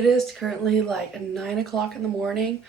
It is currently like 9 o'clock in the morning.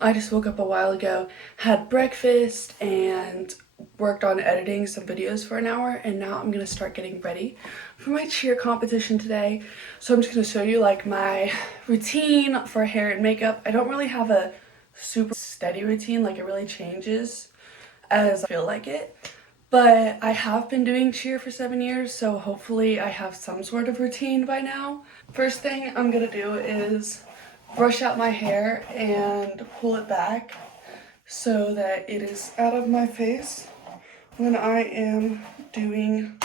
I just woke up a while ago, had breakfast, and worked on editing some videos for an hour, and now I'm gonna start getting ready for my cheer competition today. So I'm just gonna show you like my routine for hair and makeup. I don't really have a super steady routine, like it really changes as I feel like it. But I have been doing cheer for 7 years, so hopefully I have some sort of routine by now. First thing I'm gonna do is brush out my hair and pull it back so that it is out of my face when I am doing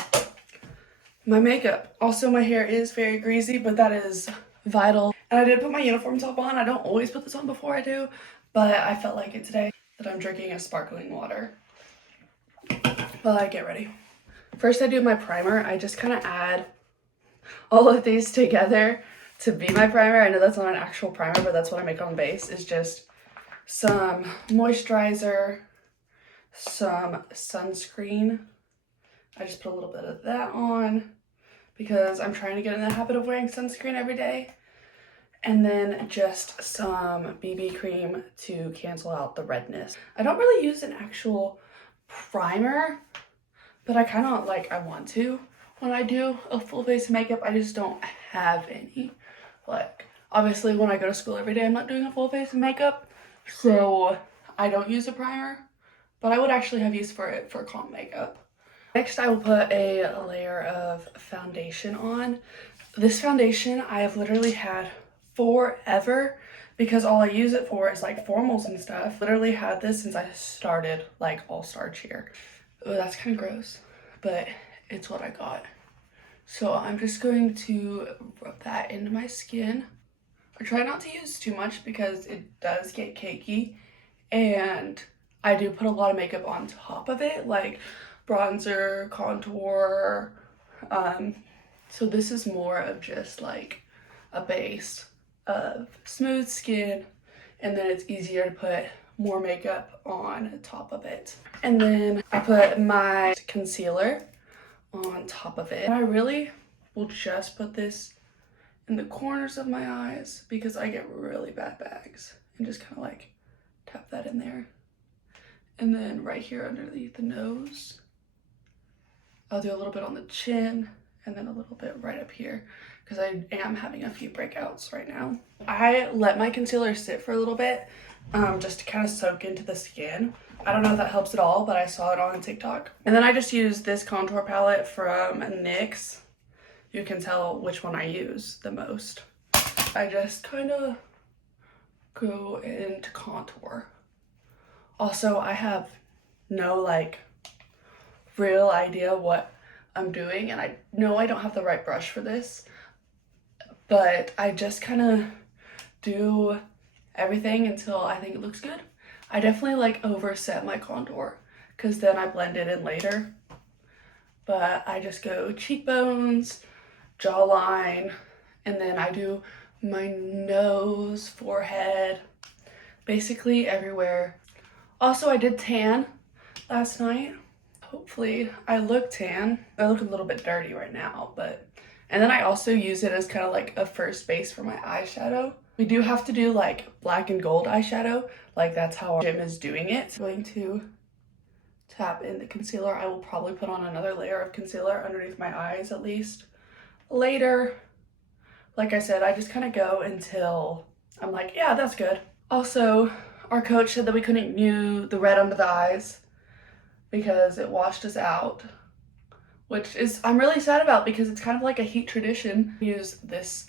my makeup. Also, my hair is very greasy, but that is vital. And I did put my uniform top on. I don't always put this on before I do, but I felt like it today that I'm drinking a sparkling water while I get ready. First I do my primer. I just kind of add all of these together to be my primer. I know that's not an actual primer, but that's what I make on base, is just some moisturizer, some sunscreen. I just put a little bit of that on because I'm trying to get in the habit of wearing sunscreen every day. And then just some BB cream to cancel out the redness. I don't really use an actual primer, but I kind of I want to when I do a full face of makeup. I just don't have any. Like, obviously when I go to school every day, I'm not doing a full face of makeup, so I don't use a primer, but I would actually have use for it for calm makeup. Next, I will put a layer of foundation on. This foundation I have literally had forever because all I use it for is like formals and stuff. Literally had this since I started like all-star cheer. Oh, that's kind of gross, but it's what I got. So I'm just going to rub that into my skin. I try not to use too much because it does get cakey, and I do put a lot of makeup on top of it, like bronzer, contour. So this is more of just like a base of smooth skin, and then it's easier to put more makeup on top of it. And then I put my concealer on top of it. And I really will just put this in the corners of my eyes because I get really bad bags, and just kind of like tap that in there. And then right here underneath the nose, I'll do a little bit on the chin, and then a little bit right up here because I am having a few breakouts right now. I let my concealer sit for a little bit just to kind of soak into the skin. I don't know if that helps at all, but I saw it on TikTok. And then I just use this contour palette from NYX. You can tell which one I use the most. I just kind of go into contour. Also, I have no real idea what I'm doing, and I know I don't have the right brush for this, but I just kind of do everything until I think it looks good. I definitely overset my contour because then I blend it in later, but I just go cheekbones, jawline, and then I do my nose, forehead, basically everywhere. Also, I did tan last night. Hopefully I look tan. I look a little bit dirty right now, but, and then I also use it as kind of like a first base for my eyeshadow. We do have to do black and gold eyeshadow, that's how our gym is doing it. I'm going to tap in the concealer. I will probably put on another layer of concealer underneath my eyes at least later. Like I said, I just kind of go until I'm like, yeah, that's good. Also, our coach said that we couldn't do the red under the eyes because it washed us out, which is I'm really sad about because it's kind of like a heat tradition. Use this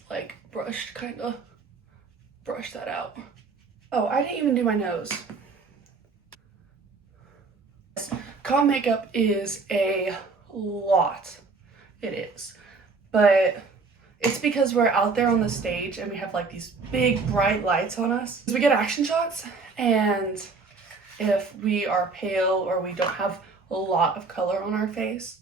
brush to kind of brush that out. Oh, I didn't even do my nose. Calm makeup is a lot. It is. But it's because we're out there on the stage and we have these big bright lights on us. We get action shots, and if we are pale or we don't have a lot of color on our face,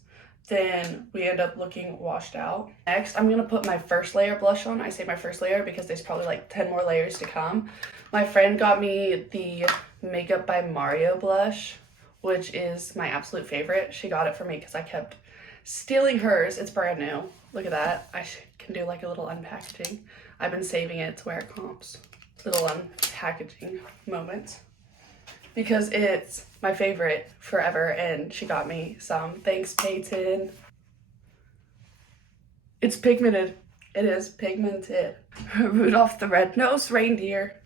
then we end up looking washed out. Next, I'm gonna put my first layer blush on. I say my first layer because there's probably 10 more layers to come. My friend got me the Makeup by Mario blush, which is my absolute favorite. She got it for me because I kept stealing hers. It's brand new. Look at that. I can do a little unpackaging. I've been saving it to wear at comps. Little packaging moment. Because it's my favorite forever, and she got me some. Thanks, Peyton. It's pigmented. It is pigmented. Rudolph the Red-Nosed Reindeer.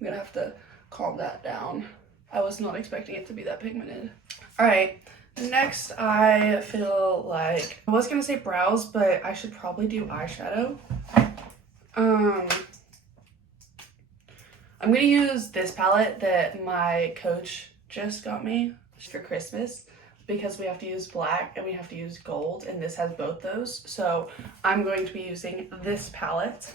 I'm gonna have to calm that down. I was not expecting it to be that pigmented. All right, next I feel like, I was gonna say brows, but I should probably do eyeshadow. I'm gonna use this palette that my coach just got me for Christmas, because we have to use black and we have to use gold, and this has both those. So I'm going to be using this palette.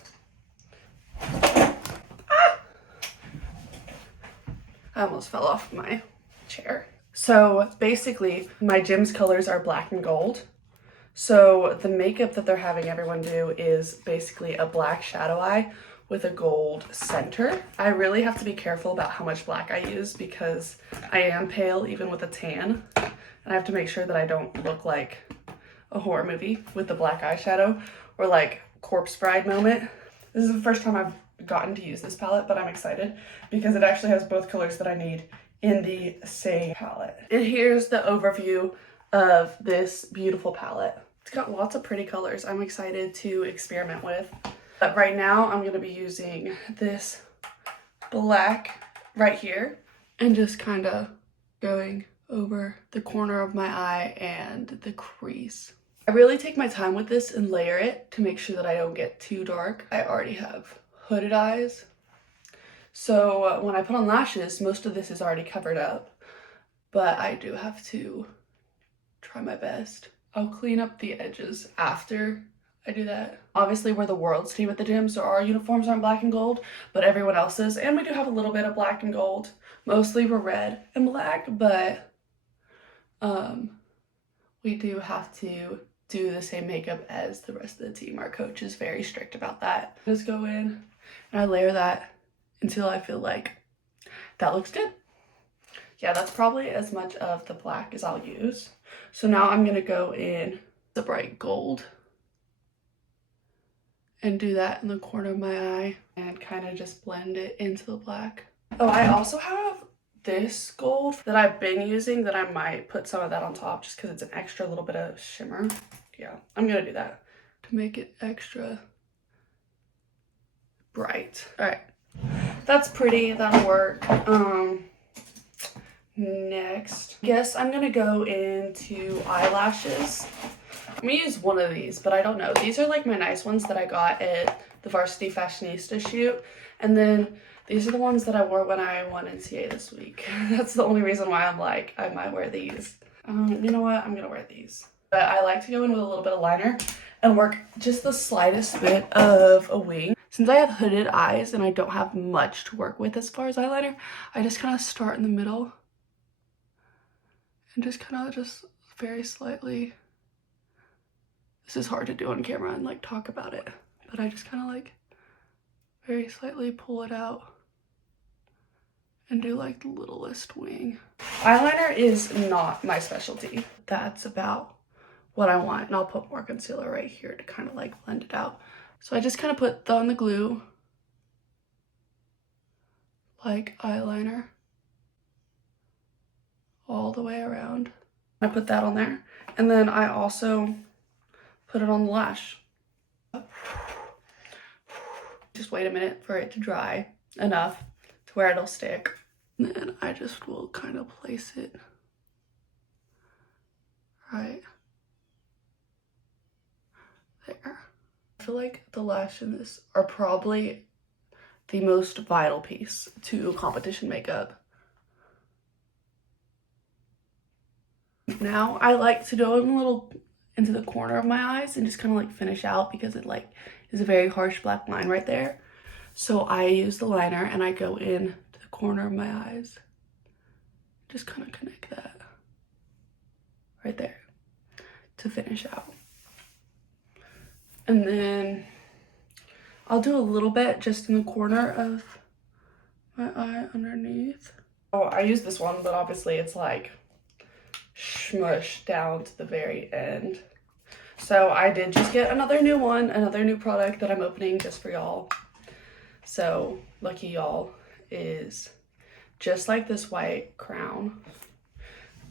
I almost fell off my chair. So basically, my gym's colors are black and gold. So the makeup that they're having everyone do is basically a black shadow eye with a gold center. I really have to be careful about how much black I use because I am pale even with a tan. And I have to make sure that I don't look like a horror movie with the black eyeshadow or like corpse bride moment. This is the first time I've gotten to use this palette, but I'm excited because it actually has both colors that I need in the same palette. And here's the overview of this beautiful palette. It's got lots of pretty colors I'm excited to experiment with. But right now I'm going to be using this black right here and just kind of going over the corner of my eye and the crease. I really take my time with this and layer it to make sure that I don't get too dark. I already have hooded eyes, so when I put on lashes, most of this is already covered up, but I do have to try my best. I'll clean up the edges after I do that. Obviously, we're the world's team at the gym, so our uniforms aren't black and gold, but everyone else's, and we do have a little bit of black and gold. Mostly we're red and black, but we do have to do the same makeup as the rest of the team. Our coach is very strict about that. Just go in and I layer that until I feel like that looks good. Yeah, that's probably as much of the black as I'll use. So now I'm gonna go in the bright gold and do that in the corner of my eye and kind of just blend it into the black. Oh, I also have this gold that I've been using that I might put some of that on top just because it's an extra little bit of shimmer. Yeah, I'm gonna do that to make it extra bright. All right, that's pretty, that'll work. Next, yes, I'm gonna go into eyelashes. I'm gonna use one of these, but I don't know. These are like my nice ones that I got at the Varsity Fashionista shoot. And then these are the ones that I wore when I won NCA this week. That's the only reason why I'm like, I might wear these. You know what? I'm gonna wear these. But I like to go in with a little bit of liner and work just the slightest bit of a wing. Since I have hooded eyes and I don't have much to work with as far as eyeliner, I just kind of start in the middle and just kind of just very slightly. This is hard to do on camera and like talk about it, but I just kind of like very slightly pull it out and do like the littlest wing. Eyeliner is not my specialty. That's about what I want, and I'll put more concealer right here to kind of like blend it out. So I just kind of put on the glue like eyeliner all the way around. I put that on there, and then I also put it on the lash. Just wait a minute for it to dry enough to where it'll stick. And then I just will kind of place it right there. I feel like the lash in this are probably the most vital piece to competition makeup. Now I like to go in a little into the corner of my eyes and just kind of like finish out because it like is a very harsh black line right there. So I use the liner and I go in to the corner of my eyes. Just kind of connect that right there to finish out. And then I'll do a little bit just in the corner of my eye underneath. Oh, I use this one, but obviously it's like smushed down to the very end. So I did just get another new one, another new product that I'm opening just for y'all. So lucky y'all is just like this white crown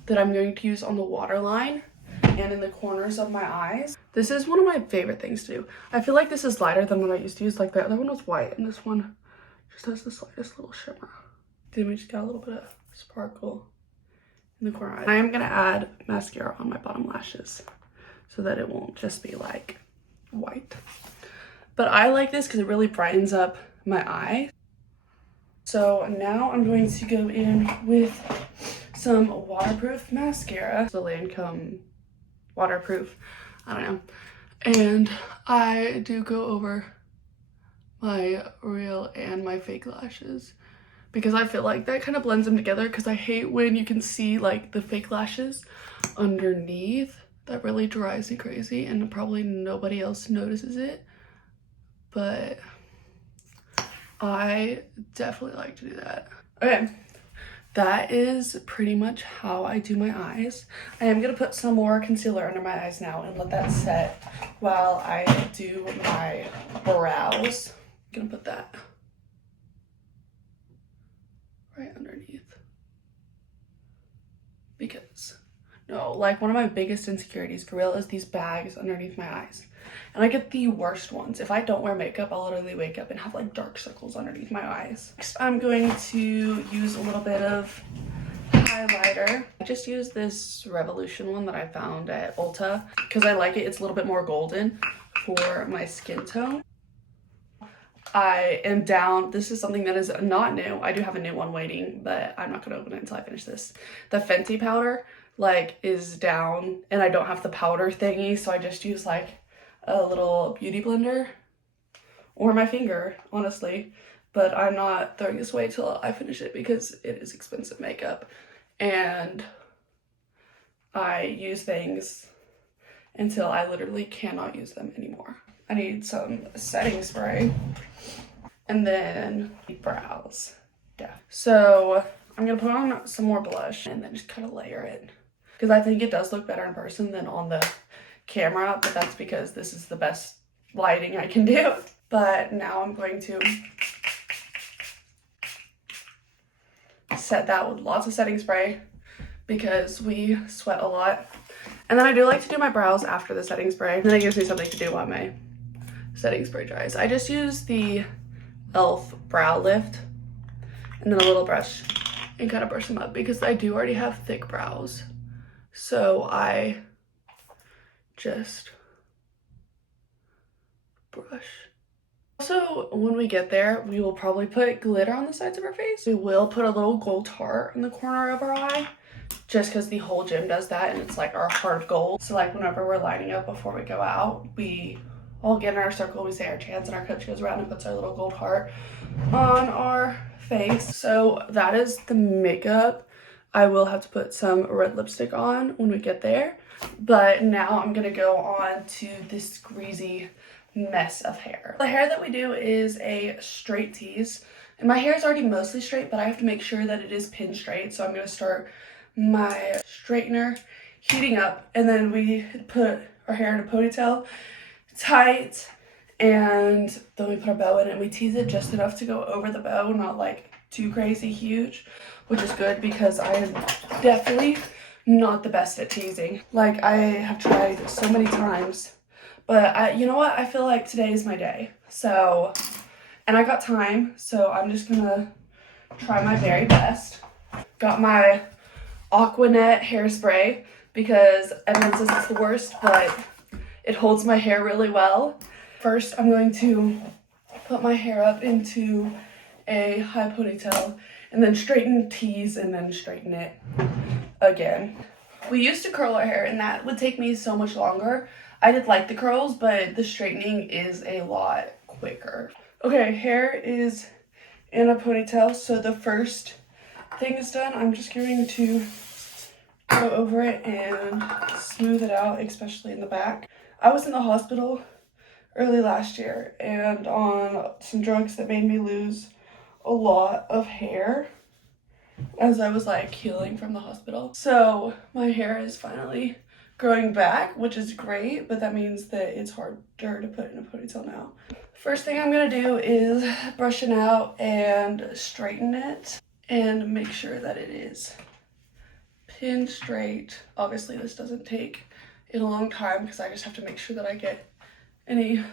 that I'm going to use on the waterline and in the corners of my eyes. This is one of my favorite things to do. I feel like this is lighter than what I used to use. Like the other one was white and this one just has the slightest little shimmer. Then we just got a little bit of sparkle in the corner. I am gonna add mascara on my bottom lashes so that it won't just be like white. But I like this because it really brightens up my eye. So now I'm going to go in with some waterproof mascara. The Lancome waterproof, I don't know. And I do go over my real and my fake lashes because I feel like that kind of blends them together, because I hate when you can see like the fake lashes underneath. That really drives me crazy, and probably nobody else notices it, but I definitely like to do that. Okay, that is pretty much how I do my eyes. I am gonna put some more concealer under my eyes now and let that set while I do my brows. I'm gonna put that right underneath, because no, like one of my biggest insecurities for real is these bags underneath my eyes. And I get the worst ones. If I don't wear makeup, I'll literally wake up and have like dark circles underneath my eyes. Next, I'm going to use a little bit of highlighter. I just use this Revolution one that I found at Ulta because I like it. It's a little bit more golden for my skin tone. I am down. This is something that is not new. I do have a new one waiting, but I'm not going to open it until I finish this. The Fenty powder like is down, and I don't have the powder thingy, so I just use like a little beauty blender or my finger, honestly. But I'm not throwing this away till I finish it because it is expensive makeup, and I use things until I literally cannot use them anymore. I need some setting spray and then brows. Yeah. So I'm gonna put on some more blush and then just kind of layer it, because I think it does look better in person than on the camera, but that's because this is the best lighting I can do. But now I'm going to set that with lots of setting spray because we sweat a lot. And then I do like to do my brows after the setting spray. And then it gives me something to do while my setting spray dries. I just use the e.l.f. brow lift and then a little brush and kind of brush them up because I do already have thick brows. So I just brush. Also, when we get there, we will probably put glitter on the sides of our face. We will put a little gold heart in the corner of our eye, just because the whole gym does that, and it's like our heart of gold. So like whenever we're lining up before we go out, we all get in our circle, we say our chants, and our coach goes around and puts our little gold heart on our face. So that is the makeup. I will have to put some red lipstick on when we get there. But now I'm gonna go on to this greasy mess of hair. The hair that we do is a straight tease. And my hair is already mostly straight, but I have to make sure that it is pin straight. So I'm gonna start my straightener heating up, and then we put our hair in a ponytail, tight, and then we put our bow in it and we tease it just enough to go over the bow, not like too crazy huge, which is good because I am definitely not the best at teasing. Like, I have tried so many times, but you know what? I feel like today is my day. So, and I got time, so I'm just gonna try my very best. Got my Aquanet hairspray because everyone says it's the worst, but it holds my hair really well. First, I'm going to put my hair up into a high ponytail and then straighten, tease, and then straighten it again. We used to curl our hair and that would take me so much longer. I did like the curls, but the straightening is a lot quicker. Okay, hair is in a ponytail, so the first thing is done. I'm just going to go over it and smooth it out, especially in the back. I was in the hospital early last year and on some drugs that made me lose a lot of hair as I was like healing from the hospital. So my hair is finally growing back, which is great, but that means that it's harder to put in a ponytail now. First thing I'm gonna do is brush it out and straighten it and make sure that it is pinned straight. Obviously this doesn't take a long time because I just have to make sure that I get any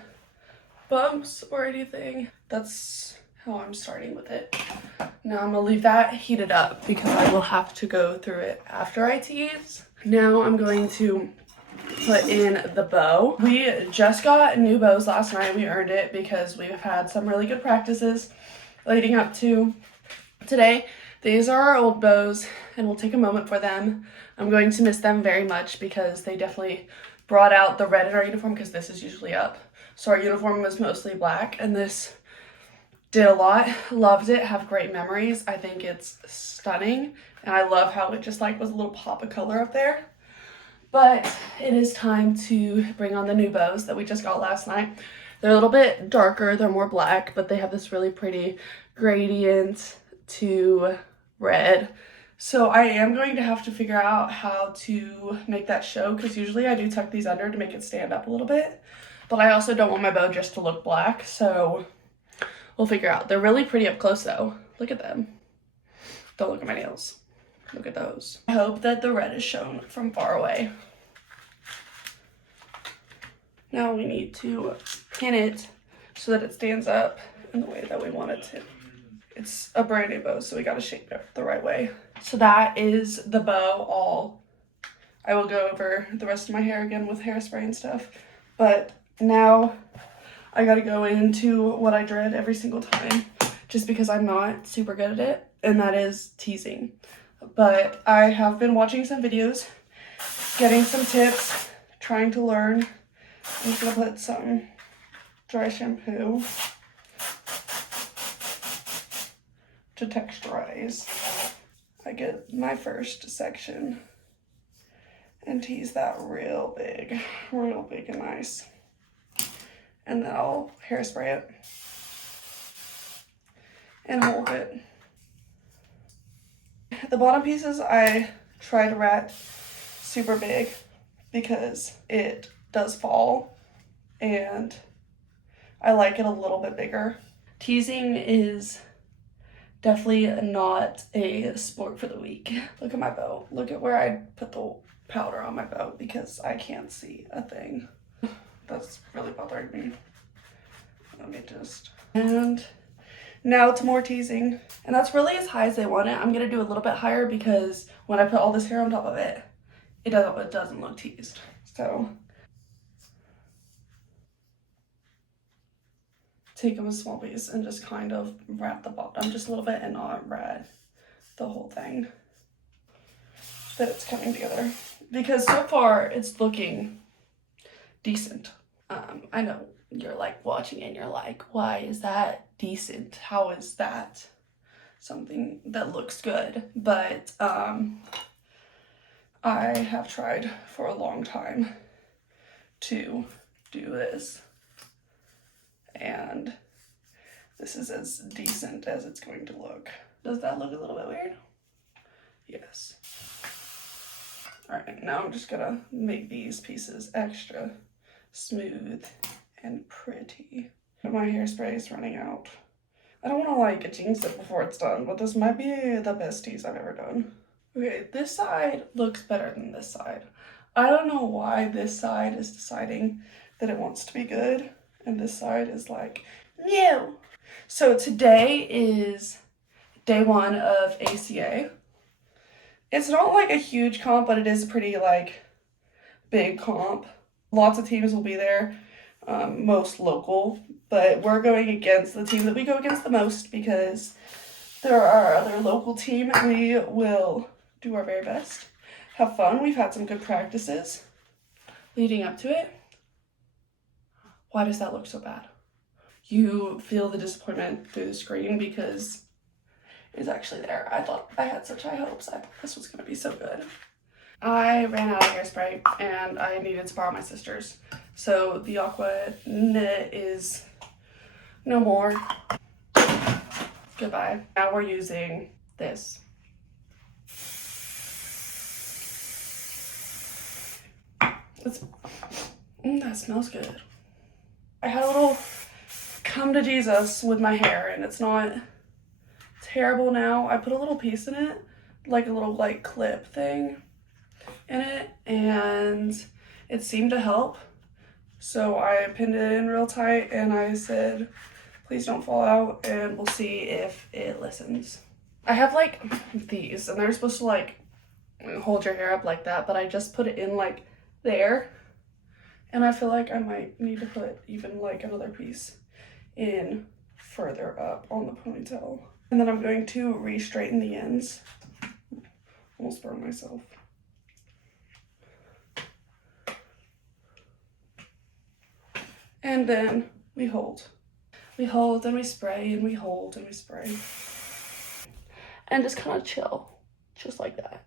bumps or anything. That's how I'm starting with it. Now I'm gonna leave that heated up because I will have to go through it after I tease. Now I'm going to put in the bow. We just got new bows last night. We earned it because we've had some really good practices leading up to today. These are our old bows and we'll take a moment for them. I'm going to miss them very much because they definitely brought out the red in our uniform because this is usually up. So our uniform was mostly black and this did a lot. Loved it, have great memories. I think it's stunning and I love how it just like was a little pop of color up there. But it is time to bring on the new bows that we just got last night. They're a little bit darker, they're more black, but they have this really pretty gradient to red. So I am going to have to figure out how to make that show because usually I do tuck these under to make it stand up a little bit. But I also don't want my bow just to look black, so we'll figure out. They're really pretty up close though. Look at them. Don't look at my nails. Look at those. I hope that the red is shown from far away. Now we need to pin it so that it stands up in the way that we want it to. It's a brand new bow, so we gotta shape it the right way. So that is the bow all. I will go over the rest of my hair again with hairspray and stuff, but now I gotta go into what I dread every single time just because I'm not super good at it, and that is teasing. But I have been watching some videos, getting some tips, trying to learn. I'm just gonna put some dry shampoo to texturize. I get my first section and tease that real big and nice. And then I'll hairspray it and hold it. The bottom pieces I try to rat super big because it does fall and I like it a little bit bigger. Teasing is definitely not a sport for the weak. Look at my bow. Look at where I put the powder on my bow because I can't see a thing. That's really bothering me. Let me just... And now to more teasing. And that's really as high as I want it. I'm gonna do a little bit higher because when I put all this hair on top of it, it doesn't look teased. So take a small piece and just kind of wrap the bottom just a little bit and not wrap the whole thing. That it's coming together. Because so far it's looking decent. I know you're like watching it and you're like, why is that decent? How is that something that looks good? But I have tried for a long time to do this, and this is as decent as it's going to look. Does that look a little bit weird? Yes. All right, now I'm just gonna make these pieces extra smooth and pretty. My hairspray is running out. I don't want to like jinx it before it's done, but this might be the best tease I've ever done. Okay, this side looks better than this side. I don't know why this side is deciding that it wants to be good and this side is like, no. So today is day 1 of ACA. It's not like a huge comp, but it is a pretty like big comp. Lots of teams will be there, most local, but we're going against the team that we go against the most because there are other local team. We will do our very best, have fun. We've had some good practices leading up to it. Why does that look so bad? You feel the disappointment through the screen because it's actually there. I thought I had such high hopes. I thought this was going to be so good. I ran out of hairspray and I needed to borrow my sister's. So the aqua knit is no more. Goodbye. Now we're using this. That smells good. I had a little come to Jesus with my hair, and it's not terrible now. I put a little piece in it, like a little like clip thing in it, and it seemed to help. So I pinned it in real tight, and I said, please don't fall out, and we'll see if it listens. I have like these, and they're supposed to like hold your hair up like that, but I just put it in like there, and I feel like I might need to put even like another piece in further up on the ponytail. And then I'm going to re-straighten the ends. Almost burned myself. And then we hold. We hold and we spray, and we hold and we spray. And just kind of chill, just like that.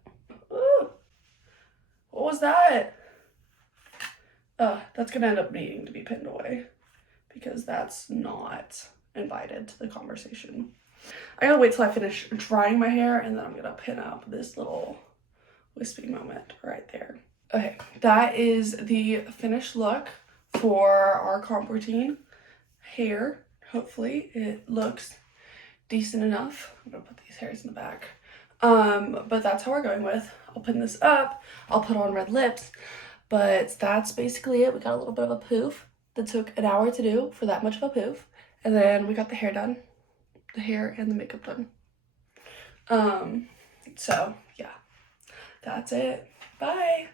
Ooh. What was that? That's gonna end up needing to be pinned away because that's not invited to the conversation. I gotta wait till I finish drying my hair, and then I'm gonna pin up this little wispy moment right there. Okay, that is the finished look for our comp routine hair. Hopefully it looks decent enough. I'm gonna put these hairs in the back. But that's how we're going with. I'll pin this up, I'll put on red lips, but that's basically it. We got a little bit of a poof that took an hour to do for that much of a poof. And then we got the hair done, the hair and the makeup done. So yeah, that's it. Bye.